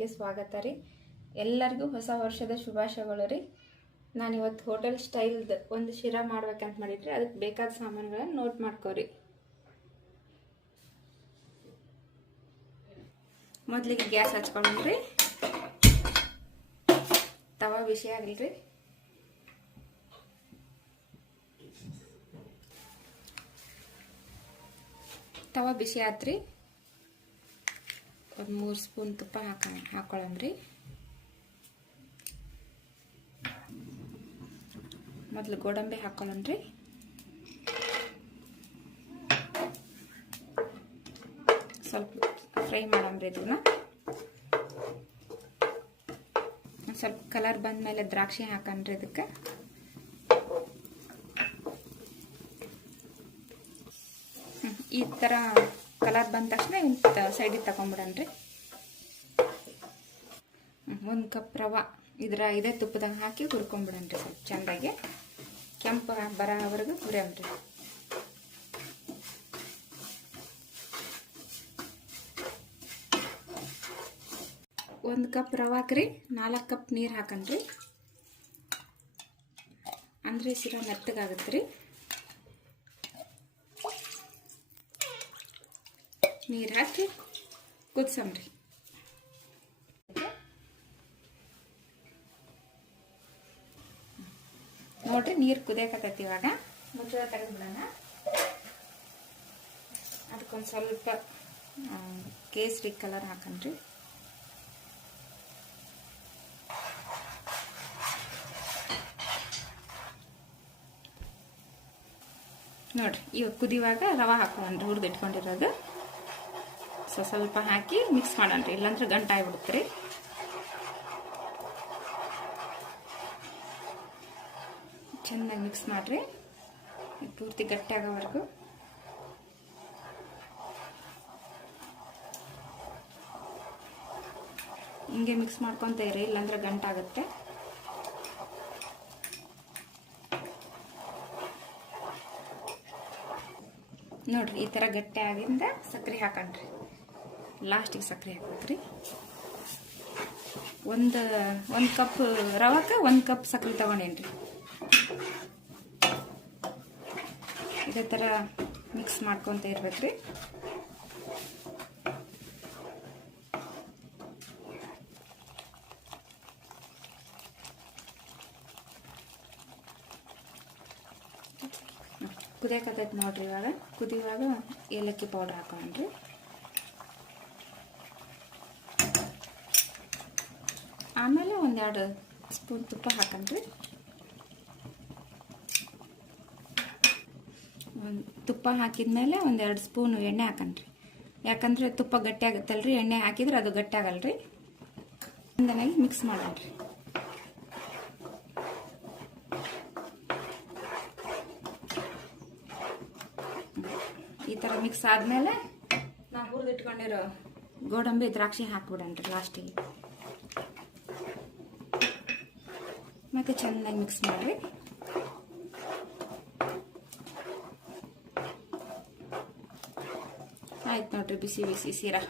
ಚಾನಲ್ಗೆ ಸ್ವಾಗತ ರೀ. ಎಲ್ಲರಿಗೂ ಹೊಸ ವರ್ಷದ ಶುಭಾಶಯಗಳು ರೀ. ನಾನು ಇವತ್ತು ಹೋಟೆಲ್ ಸ್ಟೈಲ್ದು ಒಂದು ಶಿರಾ ಮಾಡ್ಬೇಕಂತ ಮಾಡಿದ್ರಿ. ಅದಕ್ಕೆ ಬೇಕಾದ ಸಾಮಾನುಗಳನ್ನು ನೋಟ್ ಮಾಡ್ಕೋರಿ. ಮೊದಲಿಗೆ ಗ್ಯಾಸ್ ಹಚ್ಕೊಂಡ್ರಿ, ತವಾ ಬಿಸಿ ಆಗಿಲ್ರಿ. ತವಾ ಬಿಸಿ ಆತ್ರಿ. ಒಂದು 3 ಸ್ಪೂನ್ ತುಪ್ಪ ಹಾಕೊಳ್ಳಂಬ್ರಿ. ಮೊದಲು ಗೋಡಂಬಿ ಹಾಕೊಳ್ಳಂಬ್ರಿ. ಸ್ವಲ್ಪ ಫ್ರೈ ಮಾಡಂಬ್ರಿ. ಇದನ್ನ ಸ್ವಲ್ಪ ಕಲರ್ ಬಂದ್ಮೇಲೆ ದ್ರಾಕ್ಷಿ ಹಾಕಂಡ್ರಿ. ಇದಕ್ಕೆ ಈ ತರ ಕಲರ್ ಬಂದ ತಕ್ಷಣ ಸೈಡಿಗೆ ತಗೊಂಡ್ಬಿಡನ್ರಿ. 1 ಕಪ್ ರವಾ ಇದೇ ತುಪ್ಪದಾಗ ಹಾಕಿ ಹುರ್ಕೊಂಡ್ಬಿಡನ್ರಿ. ಸ್ವಲ್ಪ ಚೆಂದಾಗಿ ಕೆಂಪು ಬರೋವರೆಗೂ ಹುರಿಯಂಬ್ರಿ. ಒಂದು ಕಪ್ ರವಾಕ್ರಿ 4 ಕಪ್ ನೀರು ಹಾಕನ್ರಿ. ಅಂದ್ರೆ ಸಿರಾ ಮೆತ್ತಗಾಗತ್ರಿ. ನೀರು ಹಾಕಿ ಕುದಿಸಂಬ್ರಿ. ನೋಡ್ರಿ, ನೀರು ಕುದಿಯಕತ್ತೈತಿ. ಇವಾಗ ಮುಚ್ಚಳ ತೆಗೆದ್ಬಿಡೋಣ. ಅದಕ್ಕೊಂದು ಸ್ವಲ್ಪ ಕೇಸರಿ ಕಲರ್ ಹಾಕನ್ರಿ. ನೋಡ್ರಿ, ಇವಾಗ ಕುದಿಯುವಾಗ ರವಾ ಹಾಕೊಂಡ್ರಿ, ಹುರಿದು ಇಟ್ಕೊಂಡಿರೋದು. ಸ್ವಲ್ಪ ಹಾಕಿ ಮಿಕ್ಸ್ ಮಾಡನ್ರಿ, ಇಲ್ಲಾಂದ್ರೆ ಗಂಟು ಆಗಿಬಿಡುತ್ತೆ. ಚೆನ್ನಾಗಿ ಮಿಕ್ಸ್ ಮಾಡ್ರಿ, ಪೂರ್ತಿ ಗಟ್ಟಿ ಆಗೋವರೆಗೂ. ಹಿಂಗೆ ಮಿಕ್ಸ್ ಮಾಡ್ಕೊಂತ ಇರಿ, ಇಲ್ಲಾಂದ್ರೆ ಗಂಟಾಗುತ್ತೆ. ನೋಡ್ರಿ, ಈ ತರ ಗಟ್ಟಿ ಆಗಿಂದ ಸಕ್ಕರೆ ಹಾಕಣ್ರಿ. ಲಾಸ್ಟಿಗೆ ಸಕ್ಕರೆ ಹಾಕ್ಬೇಕ್ರಿ. ಒಂದು ಕಪ್ ರವಕ್ಕೆ 1 ಕಪ್ ಸಕ್ಕರೆ ತಗೊಂಡೇನ್ರಿ. ಇದೇ ತರ ಮಿಕ್ಸ್ ಮಾಡ್ಕೊಂತ ಇರ್ಬೇಕ್ರಿ. ಕುದಿಯಕತ್ತೈತಿ ನೋಡ್ರಿ. ಇವಾಗ ಕುದಿಯುವಾಗ ಏಲಕ್ಕಿ ಪೌಡರ್ ಹಾಕೊಂಡ್ರಿ. ಆಮೇಲೆ 1-2 ಸ್ಪೂನ್ ತುಪ್ಪ ಹಾಕನ್ರಿ. ತುಪ್ಪ ಹಾಕಿದ್ಮೇಲೆ 1-2 ಸ್ಪೂನ್ ಎಣ್ಣೆ ಹಾಕನ್ರಿ. ಯಾಕಂದ್ರೆ ತುಪ್ಪ ಗಟ್ಟಿ ಆಗುತ್ತಲ್ರಿ, ಎಣ್ಣೆ ಹಾಕಿದ್ರೆ ಅದು ಗಟ್ಟಿ ಆಗಲ್ರಿ. ಚೆನ್ನಾಗಿ ಮಿಕ್ಸ್ ಮಾಡನ್ರಿ. ಈ ತರ ಮಿಕ್ಸ್ ಆದ್ಮೇಲೆ ನಾವು ಹುರಿದು ಇಟ್ಕೊಂಡಿರೋ ಗೋಡಂಬಿ ದ್ರಾಕ್ಷಿ ಹಾಕ್ಬಿಡನ್ರಿ ಲಾಸ್ಟಿಗೆ. ಮತ್ತೆ ಚೆನ್ನಾಗಿ ಮಿಕ್ಸ್ ಮಾಡ್ರಿ. ಆಯ್ತು ನೋಡ್ರಿ, ಬಿಸಿ ಬಿಸಿ ಸೀರಾ.